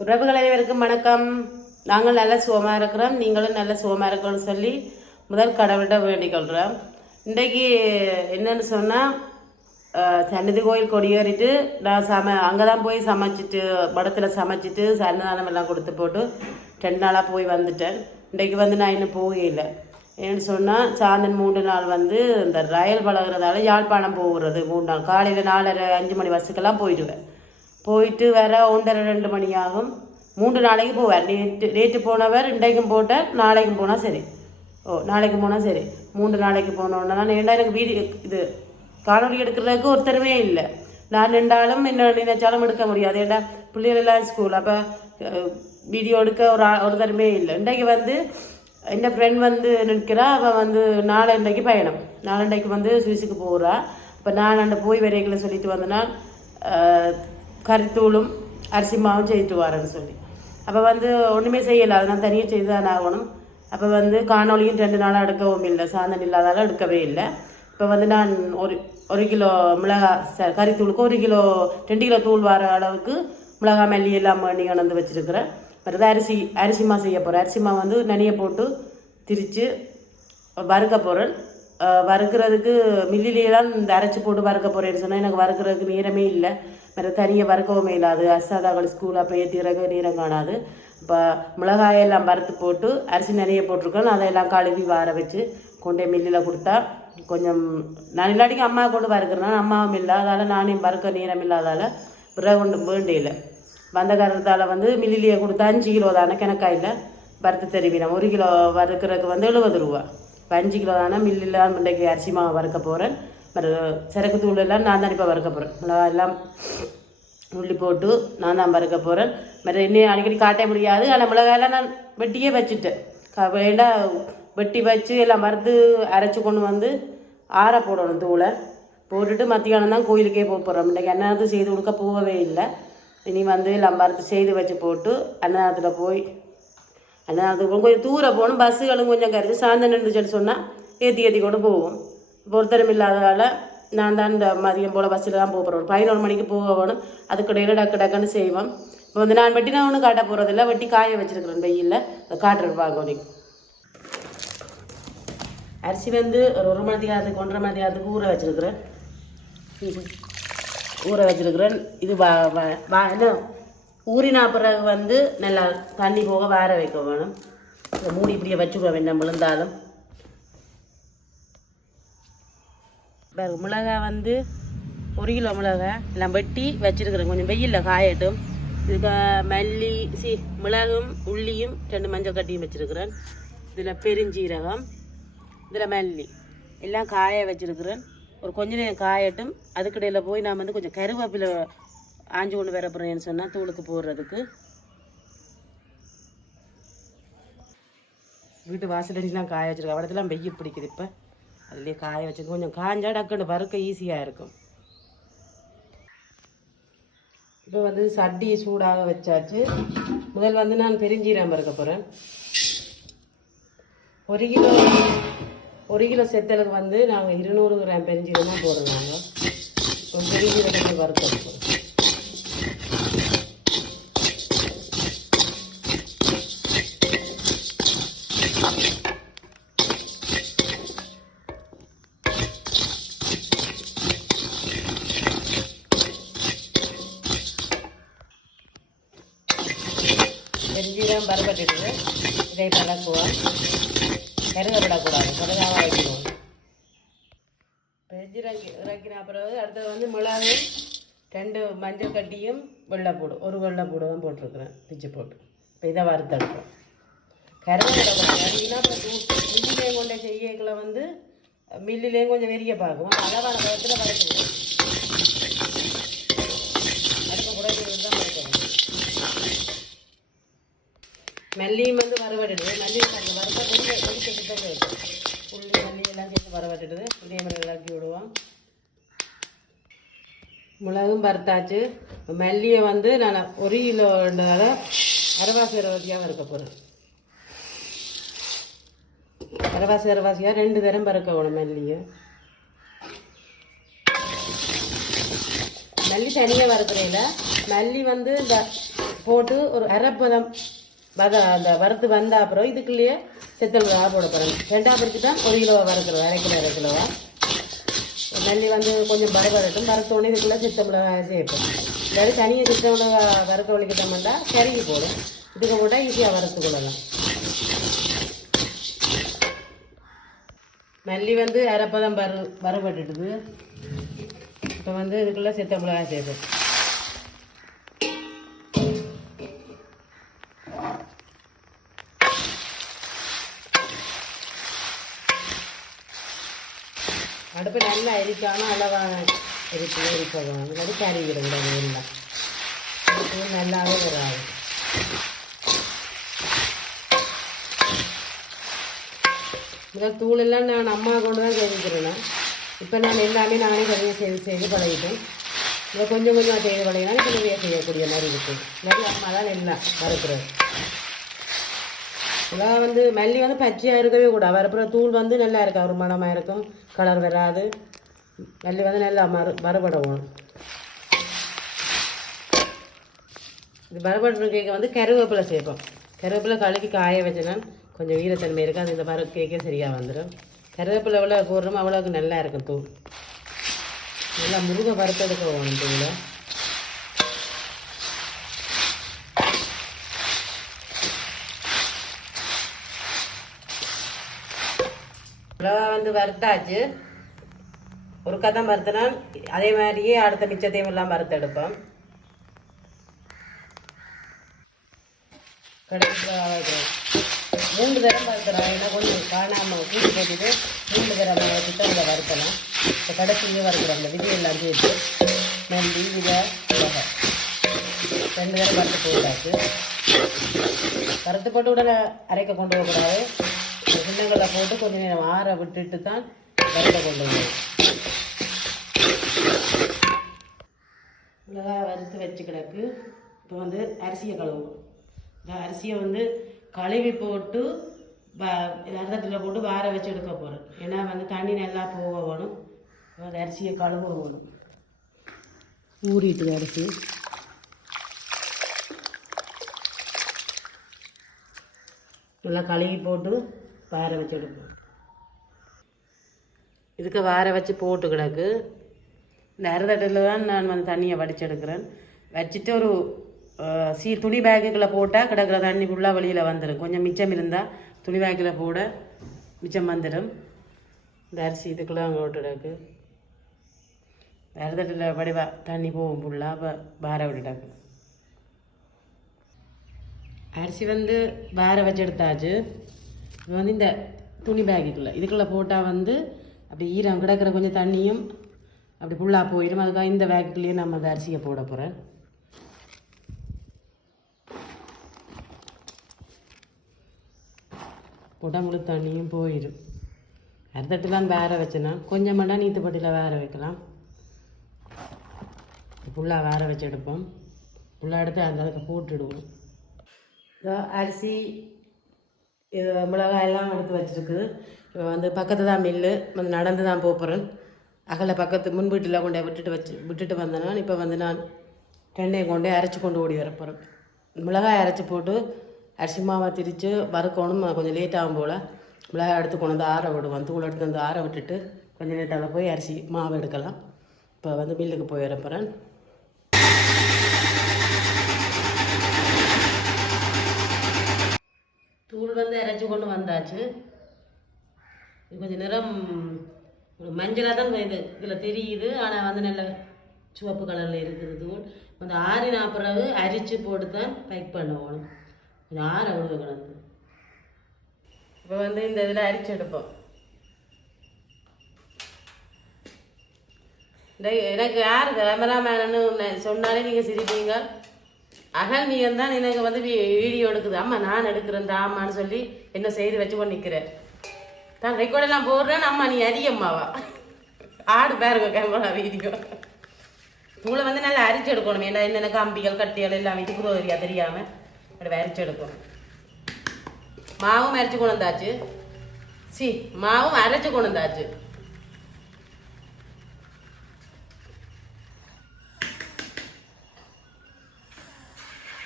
உறவுகள் அனைவருக்கும் வணக்கம். நாங்கள் நல்ல சுகமாக இருக்கிறோம். நீங்களும் நல்ல சுகமாக இருக்கணும்னு சொல்லி முதல் கடவுள்கிட்ட வேண்டிக் கொள்கிறோம் இன்றைக்கு என்னென்னு சொன்னால் சன்னதி கோயில் கொடியேறிட்டு நான் சம அங்கே தான் போய் சமைச்சிட்டு படத்தில் சமைச்சிட்டு சன்னதானம் எல்லாம் கொடுத்து போட்டு ரெண்டு நாளாக போய் வந்துட்டேன். இன்றைக்கு வந்து நான் இன்னும் போகல ஏன்னு சொன்னால் சாந்தன் மூன்று நாள் வந்து இந்த ரயில் பழகுறதால யாழ்ப்பாணம் போகிறது மூணு நாள். காலையில் நாலரை அஞ்சு மணி பஸ்ஸுக்கெல்லாம் போயிடுவேன். போயிட்டு வர ஒன்றரை ரெண்டு மணி ஆகும் மூன்று நாளைக்கு போவார். நேற்று நேற்று போனவர் இன்றைக்கும் போட்டார் நாளைக்கும் போனால் சரி. ஓ நாளைக்கு போனால் சரி. மூன்று நாளைக்கு போனோன்னா தான் ஏன்னா எனக்கு வீடியோ இது காணொலி எடுக்கிறதுக்கு ஒருத்தருமே இல்லை. நான் நின்றாலும் என்ன நினைச்சாலும் எடுக்க முடியாது. ஏன்னா பிள்ளைகள் எல்லாம் ஸ்கூல் அப்போ வீடியோ எடுக்க ஒரு ஒருத்தருமே இல்லை. இன்றைக்கு வந்து என் ஃப்ரெண்ட் வந்து நிற்கிறா அவள் வந்து நாளண்டைக்கு பயணம். நாளண்டைக்கு வந்து சுவிஸுக்கு போகிறா இப்போ நான் அண்டை போய் வரைகளை சொல்லிட்டு வந்தேன்னா கறித்தூளும் அரிசி மாவும் செய்துட்டு வரேன்னு சொல்லி. அப்போ வந்து ஒன்றுமே செய்யலை. அதை நான் தனியாக செய்து தான் ஆகணும். அப்போ வந்து காணொலியும் ரெண்டு நாளாக எடுக்கவும் இல்லை. சாந்தன் இல்லாதால எடுக்கவே இல்லை. இப்போ வந்து நான் ஒரு ஒரு கிலோ மிளகா ச கறித்தூளுக்கு ஒரு கிலோ ரெண்டு கிலோ தூள் வர அளவுக்கு மிளகா மல்லி எல்லாம் பண்ணி கொண்டு வச்சுருக்கிறேன். பிறகு அரிசி அரிசிமா செய்ய போகிறேன் அரிசிமா வந்து நனியை போட்டு திரித்து வறுக்க போகிறேன் வறுக்கிறதுக்கு மில்லிலேலாம் இந்த அரைச்சி போட்டு வறுக்க போகிறேன்னு சொன்னால் எனக்கு வறுக்கிறதுக்கு நேரமே இல்லை. வேறு தனியாக வறுக்கவும் இல்லாது அசாதாக்கள் ஸ்கூல் அப்போ ஏற்றிறக்க நேரம் காணாது. இப்போ மிளகாயெல்லாம் வறுத்து போட்டு அரிசி நிறைய போட்டிருக்கேன் அதையெல்லாம் கழுவி வார வச்சு கொண்டே மில்லில் கொடுத்தா கொஞ்சம் நான் இல்லாட்டிக்கு அம்மா கொண்டு வறுக்கிறேன் அம்மாவும் இல்லை. அதால் நானே வறுக்க நேரம் இல்லாதால் பிறகு கொண்டு வேண்டியில்லை வந்த காரணத்தால் வந்து மில்லிலேயே கொடுத்தா அஞ்சு கிலோ தானே இல்லை வறுத்து தருவினேன் ஒரு கிலோ வறுக்கிறதுக்கு வந்து எழுபது ரூபா. இப்போ அஞ்சு கிலோ தானே மில்லில் இன்றைக்கு அரிசி மாவு வறுக்க போகிறேன் மற்ற சரக்கு தூள் எல்லாம் நான் தான் இப்போ வறுக்க போகிறேன் மிளகா எல்லாம் உள்ளி போட்டு நான் தான் வறுக்க போகிறேன் மற்ற இன்னும் அடிக்கடி காட்ட முடியாது. ஆனால் மிளகாயெல்லாம் நான் வெட்டியே வச்சுட்டேன். க வேண்டாம் வெட்டி வச்சு எல்லாம் மறுத்து அரைச்சி கொண்டு வந்து ஆற போடணும் தூளை. போட்டுட்டு மத்தியானம் தான் கோயிலுக்கே போக போகிறோம் இன்றைக்கி அன்னதானத்து செய்து கொடுக்க போகவே இல்லை. இனி வந்து எல்லாம் மறுத்து செய்து வச்சு போட்டு அன்னதானத்தில் போய் ஆனால் அது கொஞ்சம் தூரம் போகணும் பஸ்ஸுகளும் கொஞ்சம் கரைச்சி சாயந்தரம் நின்றுச்சுன்னு சொன்னால் ஏற்றி ஏற்றி கொண்டு போவோம் பொருத்தரம் இல்லாததால் நான் தான் இந்த மதியம் போல் பஸ்ஸில் தான் போக போகிறோம் பதினொரு மணிக்கு போக வேணும் அதுக்கிடையில் டக்கு டக்குன்னு செய்வோம் இப்போ வந்து நான் வெட்டி நான் ஒன்றும் காட்ட போகிறதில்ல வெட்டி காய வச்சுருக்குறேன் வெயிலில் அதை காட்டுறேன் பார்க்க அரிசி வந்து ஒரு ஒரு மணி நேரத்துக்கு ஒன்றரை மணி நேரத்துக்கு ஊற வச்சுருக்குறேன் ஊற வச்சுருக்குறேன் இது வா வா- வா என்ன ஊறினா பிறகு வந்து நல்லா தண்ணி போக வேற வைக்க வேணும். இதை மூடி இப்படியே வச்சுடுவேன் வேண்டாம் விழுந்தாலும். பிறகு மிளகாய் வந்து ஒரு கிலோ மிளகாய் எல்லாம் வெட்டி வச்சிருக்கிறேன். கொஞ்சம் வெயிலில் காயட்டும். இதுக்கு மல்லி சி மிளகும் உள்ளியும் ரெண்டு மஞ்சள் கட்டியும் வச்சுருக்கிறேன். இதில் பெருஞ்சீரகம் இதில் மல்லி. எல்லாம் காய வச்சுருக்குறேன். ஒரு கொஞ்ச நேரம் காயட்டும். அதுக்கிடையில் போய் நான் வந்து கொஞ்சம் கருவேப்பிலை ஆஞ்சு கொண்டு வர போகிறேன்னு சொன்னால் தூளுக்கு போடுறதுக்கு. வீட்டு வாசலடிலாம் காய வச்சுருக்கேன் அவடத்தெல்லாம் வெயில் பிடிக்குது இப்போ. அதுலேயே காய வச்சுருக்கு. கொஞ்சம் காஞ்சா டக்குன்னு வறுக்க ஈஸியாக இருக்கும். இப்போ வந்து சட்டி சூடாக வச்சாச்சு. முதல் வந்து நான் பெருஞ்சீரம் வறுக்க போகிறேன் ஒரு கிலோ ஒரு கிலோ செத்தலுக்கு வந்து நாங்கள் இருநூறு கிராம் பெருஞ்சீரமாக போடுறோம் நாங்கள் இப்போ பெருஞ்சீரகத்தை வறுக்க போகிறோம் வச்சுட்டு இதை பழக்குவோம் கருக விடக்கூடாது. கருகாக வைக்கணும் பெருஞ்சீரகம் இறக்கின பிறகு அடுத்தது வந்து மிளகு ரெண்டு மஞ்சள் கட்டியும் வெள்ளைப்பூடு. ஒரு வெள்ளைப்பூடு தான் போட்டிருக்கிறேன். பிச்சு போட்டு. இப்போ இதை வறுத்தெடுப்போம். கருக விடக்கூடாது. கருகினா அப்புறம் மில்லிலேயும் கொண்ட செய்யக்களை வந்து மில்லிலேயும் கொஞ்சம் வெறிய பார்க்கும். அளவான பதத்தில் வறுக்கணும் அடுத்த கூட தான் வறுக்கணும் மல்லியும் வந்து வரவட்டுடுது மல்லி அந்த வறுத்த பொடி உள்ளி மல்லி எல்லாம் சேர்த்து வரவட்டுடுது இதே மாதிரி இறக்கி விடுவோம். மிளகும் பருத்தாச்சு மல்லியை வந்து நான் ஒரு கிலோன்றதால அரவாசி அரவாசியாக வறுக்க போகிறேன் அரவாசி அரவாசியாக ரெண்டு தரம் பறக்கணும் மல்லியை. மல்லி தனியாக வறுக்கிறேன் மல்லி வந்து இந்த போட்டு ஒரு அரைப்பதம் வத அந்த வறுத்து வந்த அப்புறம் இதுக்குள்ளேயே செத்தல் மிளகா போட போகிறேன் ரெண்டாம் பறிச்சு தான் ஒரு கிலோ வறுக்கிறோம் அரை கிலோ அரை கிலோவா. மல்லி வந்து கொஞ்சம் பரபரட்டும் வறுத்தோடனே இதுக்குள்ளே சித்த மிளகாய் சேர்ப்போம். இல்லாட்டி தனியாக சித்த மிளகாய் வறுத்த வலிக்கிட்டோம்னா கருகி போடும். இதுக்கு போட்டால் ஈஸியாக வறுத்து கொள்ளலாம். மல்லி வந்து அரைப்பதம் வறு வறுபட்டுட்டுது இப்போ வந்து இதுக்குள்ளே சித்த மிளகாய் சேர்ப்போம். அடுப்பு அளவாக இருக்கு அளவா எரிப்பு கறி விடக்கூடாது எல்லாம் நல்லாவே வராது. முதல் தூளெல்லாம் நான் அம்மா கொண்டு தான் செஞ்சுக்கிறேன் இப்போ நான் எல்லாமே நானே தனியாக செய்து செய்து பழகிட்டேன். இதை கொஞ்சம் கொஞ்சம் செய்து பழகினா இப்போ செய்யக்கூடிய மாதிரி இருக்கும் நிறைய அம்மா தான் எல்லாம் வறுக்கிறது. இதெல்லாம் வந்து மல்லி வந்து பச்சையாக இருக்கவே கூடாது. வரப்புற தூள் வந்து நல்லா இருக்கா ஒரு மனமாக இருக்கும். கலர் வராது. மல்லி வந்து நல்லா மறு மறுபடணும் இது மறுபடணும் கேக்கை வந்து கருவேப்பிலை சேர்ப்போம். கருவேப்பிலை கழுவி காய வச்சேன்னா கொஞ்சம் ஈரத்தன்மை இருக்குது. அது இந்த மறு கேக்கே சரியாக வந்துடும் கருவேப்பிலை எவ்வளோ போடுறோமோ அவ்வளோக்கு நல்லா இருக்கும் தூள் நல்லா முருகை வறுத்தெடுக்க வேணும் தூளை மிளகா வந்து வறுத்தாச்சு. ஒரு கதை வறுத்தனா அதே மாதிரியே அடுத்த மிச்சத்தையும் எல்லாம் வறுத்தெடுப்போம் கடைசி மூன்று தரம் வறுக்கலாம் ஏன்னா கொஞ்சம் காணாமல் கூட்டி போட்டுட்டு மூன்று தரம் சித்தரில் வறுக்கலாம் இப்போ கடைசியே வறுக்கிறோம். அந்த விதி எல்லாம் சேர்த்து நம்பி விதை மிளகா ரெண்டு தரம் வறுத்து போட்டாச்சு. வறுத்து போட்டு உடனே அரைக்க கொண்டு போகக்கூடாது சின்னங்களை போட்டு கொஞ்சம் நேரம் ஆற விட்டுட்டு தான் வறுத்த கொண்டு போகணும் மிளகாய் வறுத்து வச்சு கிடக்கு. இப்போ வந்து அரிசியை கழுவும் இந்த அரிசியை வந்து கழுவி போட்டு அர்த்தத்தில் போட்டு வார வச்சு எடுக்க போகிறேன் ஏன்னா வந்து தண்ணி நல்லா போக வேணும். அந்த அரிசியை கழுவ வேணும். ஊறிட்டு அரிசி. நல்லா கழுவி போட்டு வார வச்சு எடுப்போம். இதுக்கு வார வச்சு போட்டு கிடக்கு. இந்த அரைதட்டில் தான் நான் வந்து தண்ணியை வடிச்செடுக்கிறேன் வச்சுட்டு ஒரு சீ துணி பேக்குக்குள்ளே போட்டால் கிடக்கிற தண்ணி ஃபுல்லாக வெளியில் வந்துடும் கொஞ்சம் மிச்சம் இருந்தால் துணி பேக்கில் போட மிச்சம் வந்துடும் இந்த அரிசி இதுக்குள்ளே அங்கே விட்டு கிடக்கு. வடிவா தண்ணி போகும் ஃபுல்லாக அப்போ பார விட்டுட்டாக்கு அரிசி வந்து பார வச்சு எடுத்தாச்சு இப்போ வந்து இந்த துணி பேக்குக்குள்ளே இதுக்குள்ளே போட்டால் வந்து அப்படி ஈரம் கிடக்கிற கொஞ்சம் தண்ணியும் அப்படி ஃபுல்லாக போயிடும் அதுக்காக இந்த பேக்குக்குள்ளேயே நம்ம அந்த அரிசியை போட போகிறேன் உடம்புல தண்ணியும் போயிடும். அறுத்தட்டுலாம் தான் வேற வச்சேன்னா கொஞ்சம் நீத்துப்பட்டியில் வேற வைக்கலாம். ஃபுல்லாக வேற வச்சு எடுப்போம். ஃபுல்லாக எடுத்து அந்த அளவுக்கு போட்டுடுவோம். இதோ அரிசி மிளகாய் எல்லாம் எடுத்து வச்சிருக்குது இப்போ வந்து பக்கத்து தான் மில்லு வந்து நடந்து தான் போகிறேன் அகல பக்கத்து முன் வீட்டில் கொண்டே விட்டுட்டு வச்சு விட்டுட்டு வந்தேன்னா இப்போ வந்து நான் ரெண்டையும் கொண்டே அரைச்சி கொண்டு ஓடி வரப்போகிறேன் மிளகாய் அரைச்சி போட்டு அரிசி மாவை திரித்து வறுக்கணும். கொஞ்சம் லேட் ஆகும் போல். மிளகாய் எடுத்து கொண்டு வந்து ஆற விடுவோம். தூள் எடுத்து வந்து ஆற விட்டுட்டு கொஞ்சம் நேரத்தில் போய் அரிசி மாவு எடுக்கலாம். இப்போ வந்து மில்லுக்கு போய் வர தூள் வந்து இறச்சி கொண்டு வந்தாச்சு. கொஞ்சம் நிறம் ஒரு மஞ்சளாக தான் இது இதில் தெரியுது. ஆனால் வந்து நல்ல சிவப்பு கலரில் இருக்குது தூள். அந்த ஆறின பிறகு அரிச்சு போட்டு தான் பேக் பண்ணணும் யார் ஆற கிடந்து இப்போ வந்து இந்த இதில் அரிச்சு எடுப்போம். எனக்கு யார் கேமராமேனு சொன்னாலே நீங்கள் சிரிப்பீங்க. அகல் நீ தான் எனக்கு வந்து வீ- வீடியோ எடுக்குது. அம்மா நான் எடுக்கிறேன் ஆமான்னு சொல்லி என்ன செய்து வச்சு கொண்டு நிற்கிறேன் தான் ரெக்கார்டெல்லாம் போடுறேன் அம்மா நீ அரியம்மாவா ஆடு பாருங்க கேமரா வீடியோ உங்களை வந்து நல்லா அரிச்சு எடுக்கணும். ஏன்னா என்னென்ன கம்பிகள் கட்டிகள் எல்லாம் வச்சு குரோரியா தெரியாமல் அப்படி அரிச்சு எடுக்கும் மாவும் அரைச்சு கொண்டு வந்தாச்சு சி மாவும் அரைச்சி கொண்டு வந்தாச்சு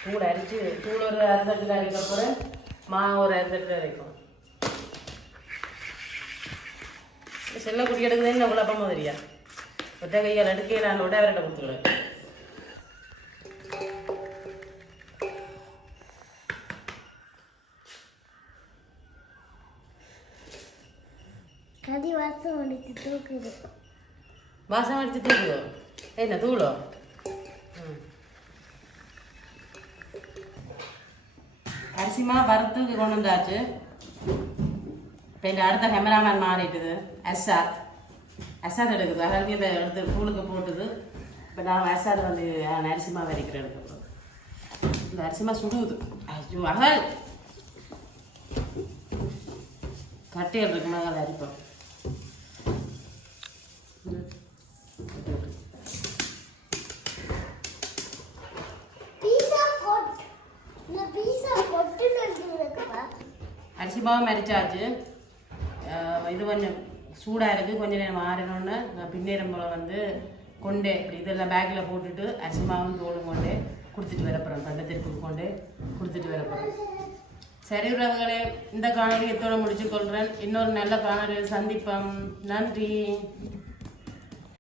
தூள் அரைச்சி தூள் ஒரு அரைத்தட்டில் அரைக்க அப்புறம் மாவு ஒரு அரைத்தட்டில் அரைக்கும் செல்ல குட்டி எடுக்குதுன்னு என்ன குழப்பம் மாதிரியா ஒற்றை கையால் எடுக்க நான் விட அவர்கிட்ட கொடுத்துருவேன் கறி வாசம் அடிச்சு தூக்குது. வாசம் அடிச்சு தூக்குது? என்ன தூளோ? ம். அரிசிமா வறுத்து கொண்டு வந்தாச்சு. இப்போ எங்கள் அடுத்த கேமராமேன் மாறிட்டுது. அசாத். அசாத் எடுக்குது. அதாவது இப்போ எடுத்து கூலுக்கு போட்டுது. இப்போ நான் அசாத் வந்து நான் அரிசிமா வரைக்கிறேன் எடுக்க இந்த அரிசிமா சுடுது. ஐயோ அகல். கட்டையில் இருக்கு மகள் அரிப்போம் பீஸா கொட் இந்த பீஸா கொட்டு இருக்குப்பா அரிசி மாவு மரிச்சாச்சு இது கொஞ்சம் சூடாக இருக்குது கொஞ்சம் நேரம் மாறினோன்னு நான் வந்து கொண்டே இப்படி இதெல்லாம் பேக்கில் போட்டுட்டு அரிசி மாவும் தோலும் கொண்டே கொடுத்துட்டு வரப்போகிறோம் பண்டத்திற்கு கொண்டு கொடுத்துட்டு வரப்போகிறோம் சரி உறவுகளே இந்த காணொலி எத்தோடு முடிச்சுக்கொள்கிறேன் இன்னொரு நல்ல காணொலியில் சந்திப்போம். நன்றி.